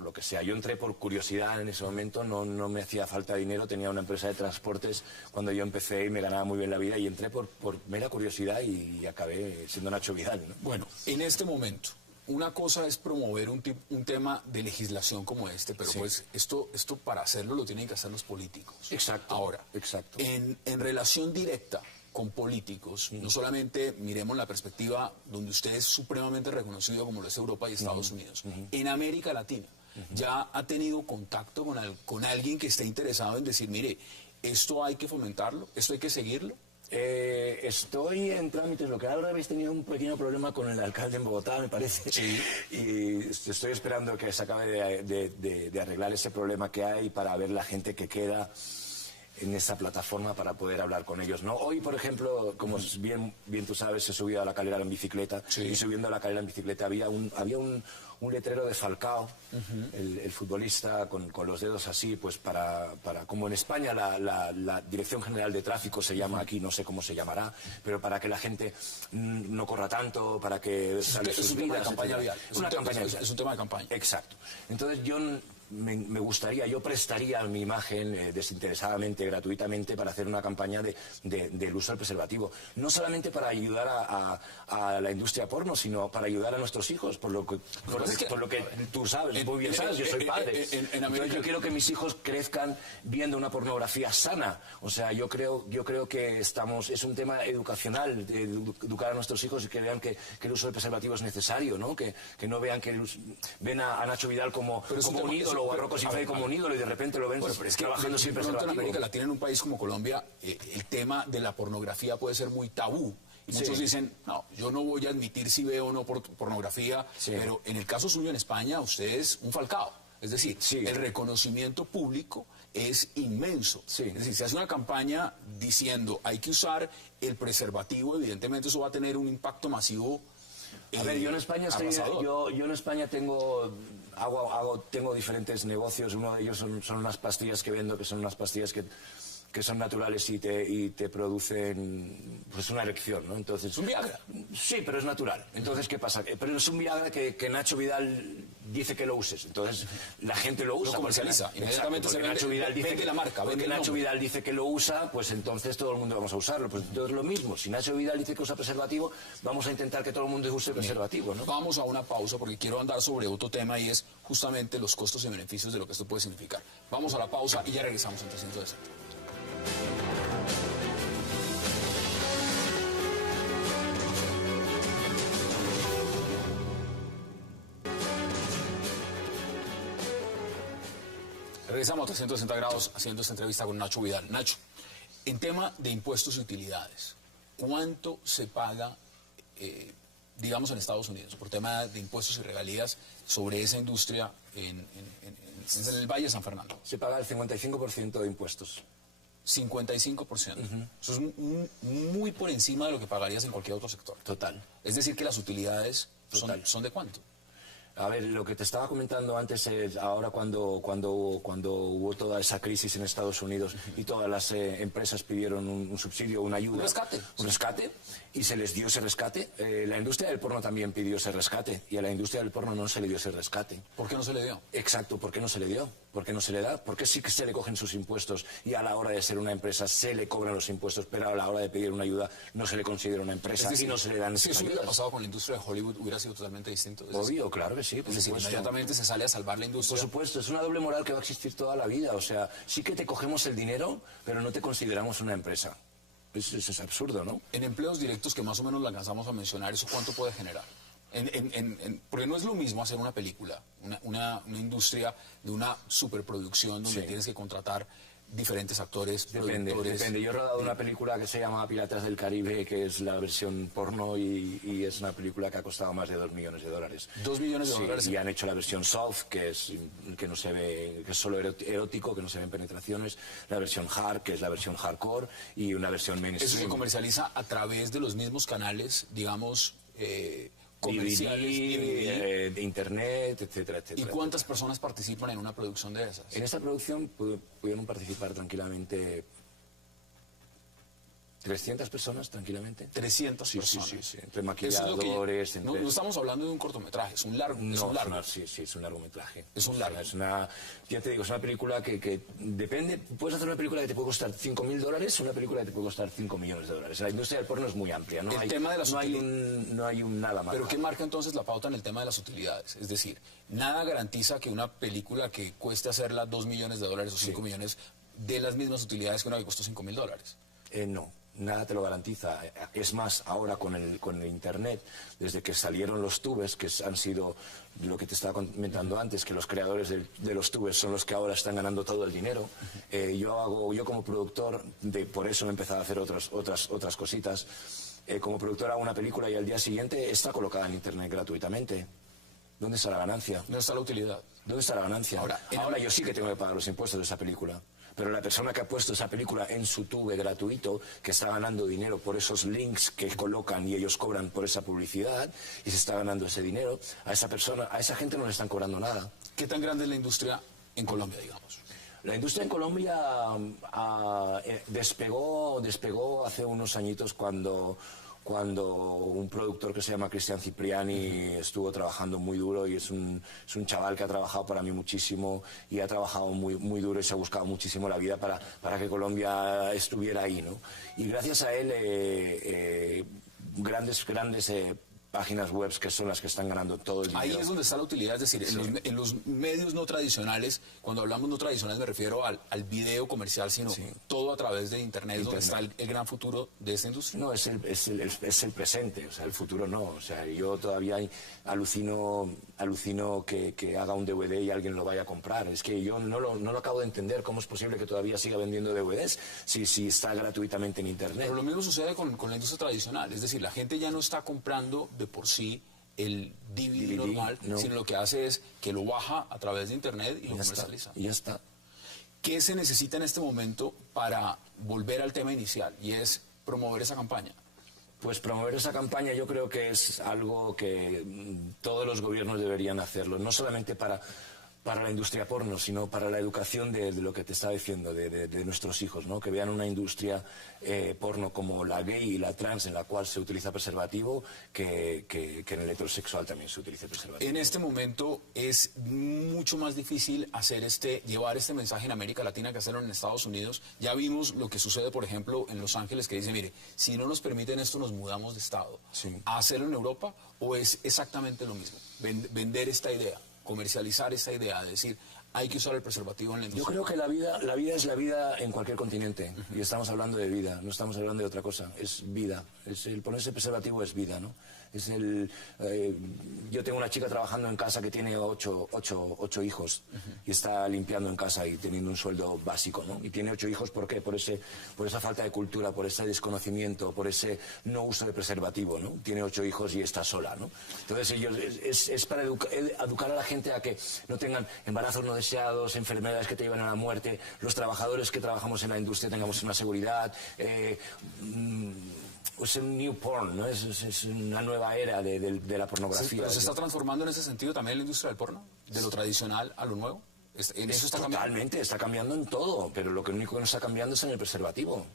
lo que sea. Yo entré por curiosidad en ese momento, no me hacía falta dinero, tenía una empresa de transportes cuando yo empecé y me ganaba muy bien la vida y entré por mera curiosidad y acabé siendo Nacho Vidal, ¿no? Bueno, en este momento, una cosa es promover un tema de legislación como este, pero Sí. pues esto para hacerlo lo tienen que hacer los políticos. Exacto. Ahora, exacto. En relación directa con políticos, no solamente miremos la perspectiva donde usted es supremamente reconocido como lo es Europa y Estados Unidos, en América Latina, ya ha tenido contacto con alguien que esté interesado en decir, mire, esto hay que fomentarlo, esto hay que seguirlo. Estoy en trámites. Lo que ahora habéis tenido un pequeño problema con el alcalde en Bogotá, me parece. Sí. Y estoy esperando que se acabe de arreglar ese problema que hay para ver la gente que queda en esa plataforma para poder hablar con ellos, ¿no? Hoy, por ejemplo, como bien tú sabes, he subido a la Calera en bicicleta. Sí. Y subiendo a la Calera en bicicleta había un letrero de Falcao, el futbolista, con los dedos así, pues para como en España la Dirección General de Tráfico se llama aquí, no sé cómo se llamará, pero para que la gente no corra tanto, para que Es un tema de campaña vial. Es un tema de campaña. Exacto. Entonces me gustaría, yo prestaría mi imagen desinteresadamente, gratuitamente, para hacer una campaña del uso del preservativo. No solamente para ayudar a la industria porno, sino para ayudar a nuestros hijos, por lo que tú sabes, muy bien sabes, yo soy padre. Entonces yo quiero que mis hijos crezcan viendo una pornografía sana. O sea, yo creo que es un tema educacional, de educar a nuestros hijos y que vean que el uso del preservativo es necesario, ¿no? Que no vean ven a Nacho Vidal como un ídolo o a Rocco Siffredi como un ídolo y de repente lo ven trabajando sin preservativo. En América Latina, en un país como Colombia, el tema de la pornografía puede ser muy tabú. Y muchos dicen, no, yo no voy a admitir si veo o no pornografía, pero en el caso suyo en España, usted es un Falcao. Es decir, el reconocimiento público es inmenso. Es decir, se hace una campaña diciendo hay que usar el preservativo, evidentemente eso va a tener un impacto masivo. A ver, yo en España yo en España tengo diferentes negocios. Uno de ellos son unas pastillas que vendo, que son unas pastillas que son naturales y te producen pues una erección, ¿no? Entonces, ¿Es un Viagra? Sí, pero es natural. Entonces, ¿qué pasa? Pero es un Viagra que Nacho Vidal dice que lo uses. Entonces, la gente lo usa. Lo comercializa. Inmediatamente se Nacho Vidal dice vende la marca. Porque Nacho Vidal dice que lo usa, pues entonces todo el mundo vamos a usarlo. Pues entonces lo mismo. Si Nacho Vidal dice que usa preservativo, vamos a intentar que todo el mundo use preservativo, ¿no? Vamos a una pausa porque quiero andar sobre otro tema y es justamente los costos y beneficios de lo que esto puede significar. Vamos a la pausa y ya regresamos en 360. Regresamos a 360 grados haciendo esta entrevista con Nacho Vidal. Nacho, en tema de impuestos y utilidades, ¿cuánto se paga, digamos, en Estados Unidos por tema de impuestos y regalías sobre esa industria en el Valle de San Fernando? Se paga el 55% de impuestos. 55%. Eso es muy por encima de lo que pagarías en cualquier otro sector. Total. Es decir, que las utilidades son ¿de cuánto? A ver, lo que te estaba comentando antes es ahora cuando hubo toda esa crisis en Estados Unidos y todas las empresas pidieron un subsidio, una ayuda. Un rescate, y se les dio ese rescate. La industria del porno también pidió ese rescate y a la industria del porno no se le dio ese rescate. ¿Por qué no se le dio? Exacto, ¿por qué no se le dio? ¿Por qué no se le da? Porque sí que se le cogen sus impuestos y a la hora de ser una empresa se le cobran los impuestos, pero a la hora de pedir una ayuda no se le considera una empresa, es decir, y no se le dan si eso ayudas. hubiera pasado con la industria de Hollywood, hubiera sido totalmente distinto. Obvio, claro que sí, por supuesto. Inmediatamente se sale a salvar la industria. Por supuesto, es una doble moral que va a existir toda la vida. O sea, sí que te cogemos el dinero, pero no te consideramos una empresa. Eso es absurdo, ¿no? En empleos directos, que más o menos lo alcanzamos a mencionar, ¿eso cuánto puede generar? Porque no es lo mismo hacer una película, una industria de una superproducción donde tienes que contratar diferentes actores, productores. Depende. Yo he rodado una película que se llama Piratas del Caribe, que es la versión porno y es una película que ha costado más de $2 millones. $2 millones. Y han hecho la versión soft, que no se ve, que es solo erótico, que no se ven penetraciones, la versión hard, que es la versión hardcore, y una versión mainstream. Eso se comercializa a través de los mismos canales, digamos, comerciales, DVD, de internet, etcétera, etcétera. ¿Y cuántas personas participan en una producción de esas? En esta producción pudieron participar tranquilamente 300 personas, tranquilamente. 300 personas. Sí. Entre maquilladores, no estamos hablando de un cortometraje, es un largo. Es un largometraje. Es un largo. Ya te digo, es una película que depende. Puedes hacer una película que te puede costar $5.000, una película que te puede costar $5 millones. La industria del porno es muy amplia. No hay un nada más. Pero ¿qué marca entonces la pauta en el tema de las utilidades? Es decir, nada garantiza que una película que cueste hacerla $2 millones o 5 millones dé las mismas utilidades que una que costó $5.000. No. Nada te lo garantiza. Es más, ahora con el Internet, desde que salieron los tubes, que han sido lo que te estaba comentando antes, que los creadores de los tubes son los que ahora están ganando todo el dinero. Yo como productor, por eso he empezado a hacer otras cositas. Como productor hago una película y al día siguiente está colocada en Internet gratuitamente. ¿Dónde está la ganancia? ¿Dónde está la utilidad? ¿Dónde está la ganancia? Ahora yo sí que tengo que pagar los impuestos de esa película. Pero la persona que ha puesto esa película en su tube gratuito, que está ganando dinero por esos links que colocan y ellos cobran por esa publicidad, y se está ganando ese dinero, a esa gente no le están cobrando nada. ¿Qué tan grande es la industria en Colombia, digamos? La industria en Colombia despegó hace unos añitos cuando un productor que se llama Cristian Cipriani estuvo trabajando muy duro y es un chaval que ha trabajado para mí muchísimo y ha trabajado muy duro y se ha buscado muchísimo la vida para que Colombia estuviera ahí, ¿no? Y gracias a él, grandes páginas web que son las que están ganando todo el dinero. Ahí es donde está la utilidad, es decir, en los medios no tradicionales, cuando hablamos no tradicionales me refiero al video comercial, sino todo a través de Internet, donde está el gran futuro de esta industria. No, es el presente, o sea, el futuro no. O sea, yo todavía alucino que haga un DVD y alguien lo vaya a comprar. Es que yo no lo acabo de entender, cómo es posible que todavía siga vendiendo DVDs si está gratuitamente en Internet. Pero lo mismo sucede con la industria tradicional, es decir, la gente ya no está comprando de por sí el DVD normal, sino lo que hace es que lo baja a través de Internet y lo comercializa. Y ya está. ¿Qué se necesita en este momento para volver al tema inicial? Y es promover esa campaña. Pues promover esa campaña yo creo que es algo que todos los gobiernos deberían hacerlo, no solamente para la industria porno, sino para la educación de lo que te estaba diciendo, de nuestros hijos, ¿no? Que vean una industria porno como la gay y la trans, en la cual se utiliza preservativo, que en el heterosexual también se utilice preservativo. En este momento es mucho más difícil llevar este mensaje en América Latina que hacerlo en Estados Unidos. Ya vimos lo que sucede, por ejemplo, en Los Ángeles, que dice, mire, si no nos permiten esto, nos mudamos de estado. ¿A hacerlo en Europa o es exactamente lo mismo? Vender esta idea, comercializar esa idea de decir, hay que usar el preservativo en la industria. Yo creo que la vida es la vida en cualquier continente. Y estamos hablando de vida, no estamos hablando de otra cosa. Es vida. El ponerse preservativo es vida, ¿no? Yo tengo una chica trabajando en casa que tiene ocho hijos y está limpiando en casa y teniendo un sueldo básico, ¿no? Y tiene 8 hijos, ¿por qué? Por esa falta de cultura, por ese desconocimiento, por ese no uso de preservativo, ¿no? Tiene 8 hijos y está sola, ¿no? Entonces es para educar a la gente a que no tengan embarazos no deseados, enfermedades que te llevan a la muerte, los trabajadores que trabajamos en la industria tengamos una seguridad, es un new porn, ¿no? Es una nueva era de la pornografía. ¿Pero se está transformando en ese sentido también la industria del porno? ¿De lo tradicional a lo nuevo? ¿En eso está cambiando? Totalmente, está cambiando en todo, pero lo único que no está cambiando es en el preservativo.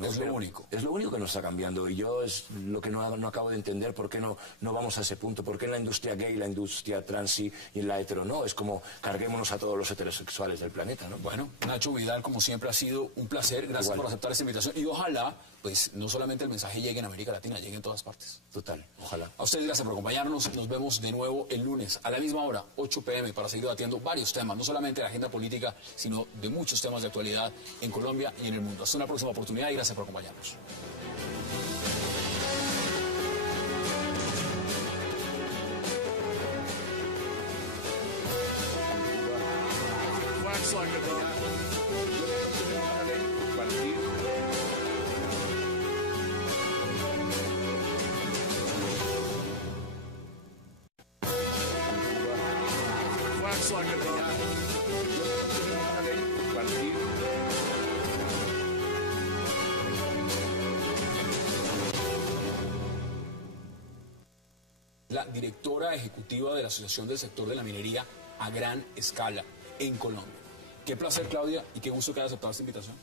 Es lo único. Es lo único que no está cambiando, y yo es lo que no acabo de entender, por qué no vamos a ese punto, por qué en la industria gay, la industria trans y en la hetero no, es como carguémonos a todos los heterosexuales del planeta, ¿no? Bueno, Nacho Vidal, como siempre, ha sido un placer, gracias por aceptar esta invitación, y ojalá, pues, no solamente el mensaje llegue en América Latina, llegue en todas partes. Total, ojalá. A ustedes gracias por acompañarnos, nos vemos de nuevo el lunes a la misma hora, 8 p.m, para seguir debatiendo varios temas, no solamente de la agenda política, sino de muchos temas de actualidad en Colombia y en el mundo. Hasta una próxima oportunidad y gracias por acompañarnos. La directora ejecutiva de la Asociación del Sector de la Minería a Gran Escala en Colombia. Qué placer, Claudia, y qué gusto que hayas aceptado esta invitación.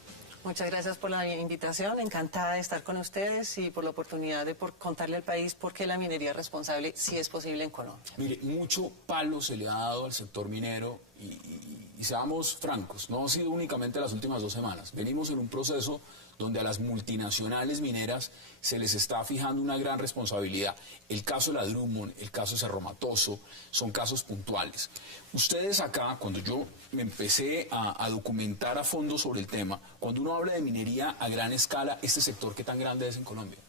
Muchas gracias por la invitación, encantada de estar con ustedes y por la oportunidad de contarle al país por qué la minería responsable sí es posible en Colombia. Mire, mucho palo se le ha dado al sector minero y seamos francos, no ha sido únicamente las últimas 2 semanas. Venimos en un proceso donde a las multinacionales mineras se les está fijando una gran responsabilidad. El caso de la Drummond, el caso de Cerro Matoso, son casos puntuales. Ustedes acá, cuando yo me empecé a documentar a fondo sobre el tema, cuando uno habla de minería a gran escala, ¿este sector qué tan grande es en Colombia?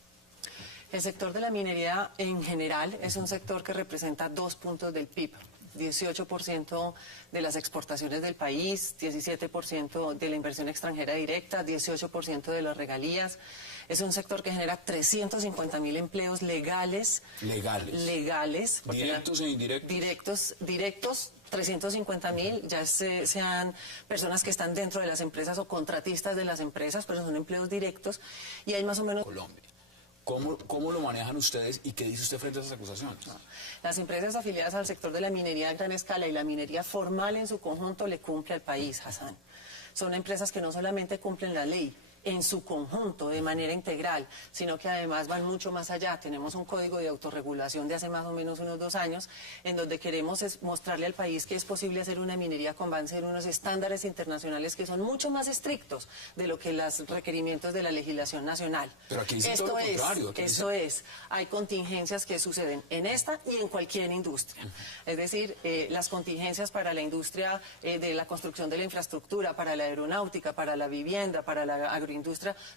El sector de la minería en general es un sector que representa 2 puntos del PIB. 18% de las exportaciones del país, 17% de la inversión extranjera directa, 18% de las regalías. Es un sector que genera 350.000 empleos legales. Legales. ¿Directos e indirectos? Directos. 350.000 ya sean personas que están dentro de las empresas o contratistas de las empresas, pero son empleos directos. Y hay más o menos... Colombia. ¿Cómo lo manejan ustedes y qué dice usted frente a esas acusaciones? Las empresas afiliadas al sector de la minería a gran escala y la minería formal en su conjunto le cumple al país, Hassan. Son empresas que no solamente cumplen la ley en su conjunto, de manera integral, sino que además van mucho más allá. Tenemos un código de autorregulación de hace más o menos unos 2 años, en donde queremos mostrarle al país que es posible hacer una minería con base en unos estándares internacionales que son mucho más estrictos de lo que los requerimientos de la legislación nacional. Pero aquí dice todo lo contrario. Esto es, hay contingencias que suceden en esta y en cualquier industria. Es decir, las contingencias para la industria de la construcción de la infraestructura, para la aeronáutica, para la vivienda, para la agroindustria,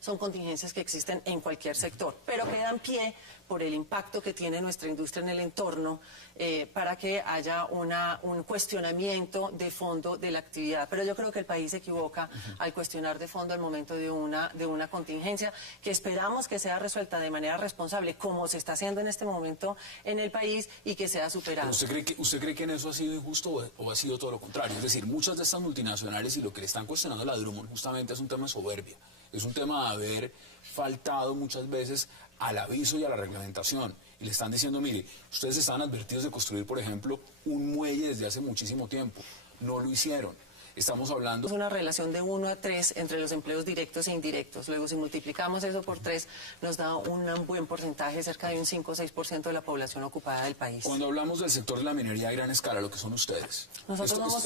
son contingencias que existen en cualquier sector, pero que dan pie por el impacto que tiene nuestra industria en el entorno para que haya un cuestionamiento de fondo de la actividad. Pero yo creo que el país se equivoca al cuestionar de fondo el momento de una contingencia que esperamos que sea resuelta de manera responsable, como se está haciendo en este momento en el país, y que sea superada. ¿Usted cree que en eso ha sido injusto o ha sido todo lo contrario? Es decir, muchas de estas multinacionales y lo que le están cuestionando a la Drummond justamente es un tema de soberbia. Es un tema de haber faltado muchas veces al aviso y a la reglamentación. Y le están diciendo, mire, ustedes estaban advertidos de construir, por ejemplo, un muelle desde hace muchísimo tiempo. No lo hicieron. Estamos hablando... Es una relación de 1 a 3 entre los empleos directos e indirectos. Luego, si multiplicamos eso por 3, nos da un buen porcentaje, cerca de un 5 o 6% de la población ocupada del país. Cuando hablamos del sector de la minería a gran escala, lo que son ustedes,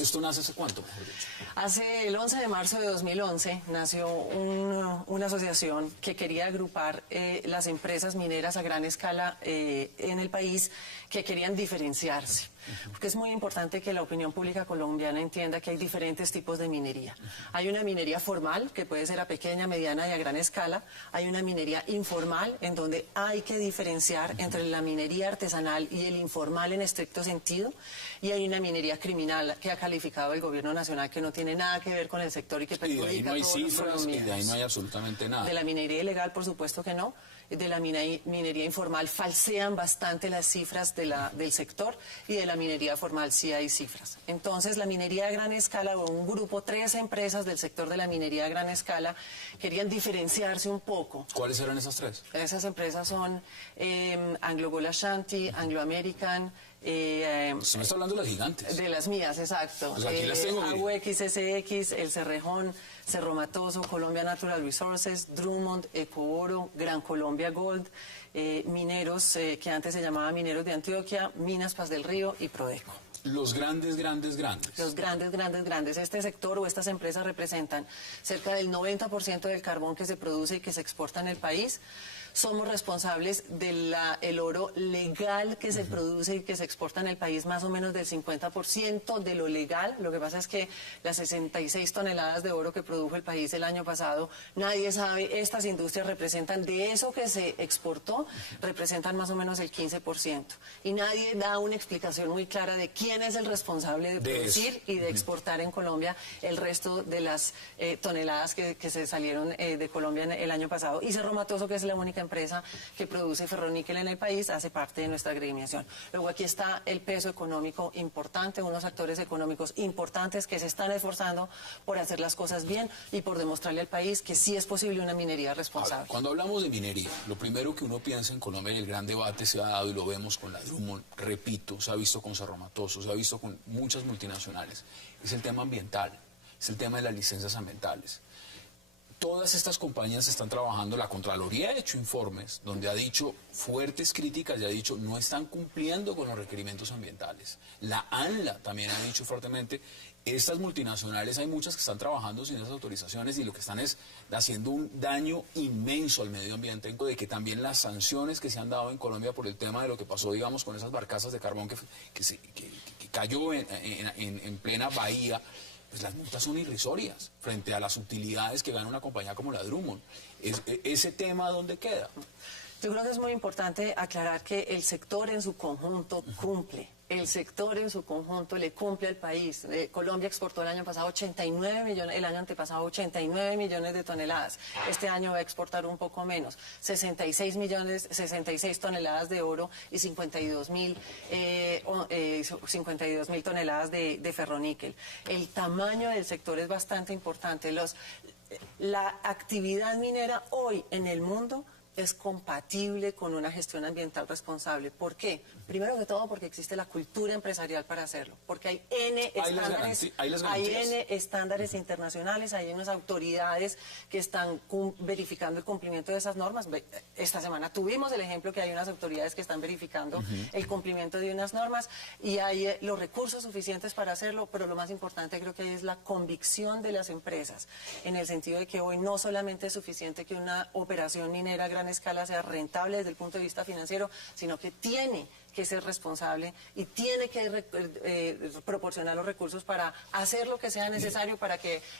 ¿esto nace hace cuánto, mejor dicho? Hace el 11 de marzo de 2011 nació una asociación que quería agrupar las empresas mineras a gran escala en el país que querían diferenciarse. Porque es muy importante que la opinión pública colombiana entienda que hay diferentes tipos de minería. Hay una minería formal, que puede ser a pequeña, mediana y a gran escala. Hay una minería informal, en donde hay que diferenciar entre la minería artesanal y el informal en estricto sentido. Y hay una minería criminal que ha calificado el gobierno nacional, que no tiene nada que ver con el sector y que perjudica a todos los colombianos. Y de ahí no hay absolutamente nada. De la minería ilegal, por supuesto que no. de la minería informal falsean bastante las cifras del sector, y de la minería formal sí hay cifras. Entonces, la minería a gran escala, o un grupo, 3 empresas del sector de la minería a gran escala, querían diferenciarse un poco. ¿Cuáles eran esas 3? Esas empresas son AngloGold Ashanti, Anglo American. Usted me está hablando de las gigantes. De las mías, exacto. Pues aquí las tengo, mire. AUX, SX, El Cerrejón, Cerro Matoso, Colombia Natural Resources, Drummond, Ecooro, Gran Colombia Gold, Mineros, que antes se llamaba Mineros de Antioquia, Minas Paz del Río y Prodeco. Los grandes, grandes, grandes. Los grandes, grandes, grandes. Este sector o estas empresas representan cerca del 90% del carbón que se produce y que se exporta en el país. Somos responsables del oro legal que se produce y que se exporta en el país, más o menos del 50% de lo legal. Lo que pasa es que las 66 toneladas de oro que produjo el país el año pasado, nadie sabe, estas industrias representan, de eso que se exportó, representan más o menos el 15%. Y nadie da una explicación muy clara de quién es el responsable de producir y de exportar en Colombia el resto de las toneladas que se salieron de Colombia el año pasado. Y Cerro Matoso, que es la única empresa que produce ferroníquel en el país, hace parte de nuestra agremiación. Luego aquí está el peso económico importante, unos actores económicos importantes que se están esforzando por hacer las cosas bien y por demostrarle al país que sí es posible una minería responsable. Ahora, cuando hablamos de minería, lo primero que uno piensa en Colombia, y el gran debate se ha dado y lo vemos con la Drummond, repito, se ha visto con Cerro Matoso, se ha visto con muchas multinacionales, es el tema ambiental, es el tema de las licencias ambientales. Todas estas compañías están trabajando, la Contraloría ha hecho informes donde ha dicho fuertes críticas y ha dicho no están cumpliendo con los requerimientos ambientales. La ANLA también ha dicho fuertemente, estas multinacionales hay muchas que están trabajando sin esas autorizaciones y lo que están es haciendo un daño inmenso al medio ambiente, de que también las sanciones que se han dado en Colombia por el tema de lo que pasó, digamos, con esas barcazas de carbón que cayó en plena bahía, pues las multas son irrisorias frente a las utilidades que gana una compañía como la Drummond. ¿Ese tema dónde queda? Yo creo que es muy importante aclarar que el sector en su conjunto cumple. El sector en su conjunto le cumple al país. Colombia exportó el año pasado 89 millones, el año antepasado 89 millones de toneladas. Este año va a exportar un poco menos, 66 toneladas de oro y 52.000 toneladas de ferroníquel. El tamaño del sector es bastante importante. La actividad minera hoy en el mundo es compatible con una gestión ambiental responsable. ¿Por qué? Primero que todo porque existe la cultura empresarial para hacerlo, porque hay N estándares internacionales, hay unas autoridades que están verificando el cumplimiento de esas normas. Esta semana tuvimos el ejemplo que hay unas autoridades que están verificando el cumplimiento de unas normas y hay los recursos suficientes para hacerlo, pero lo más importante creo que es la convicción de las empresas, en el sentido de que hoy no solamente es suficiente que una operación minera a gran escala sea rentable desde el punto de vista financiero, sino que tiene que ser responsable y tiene que proporcionar los recursos para hacer lo que sea necesario para que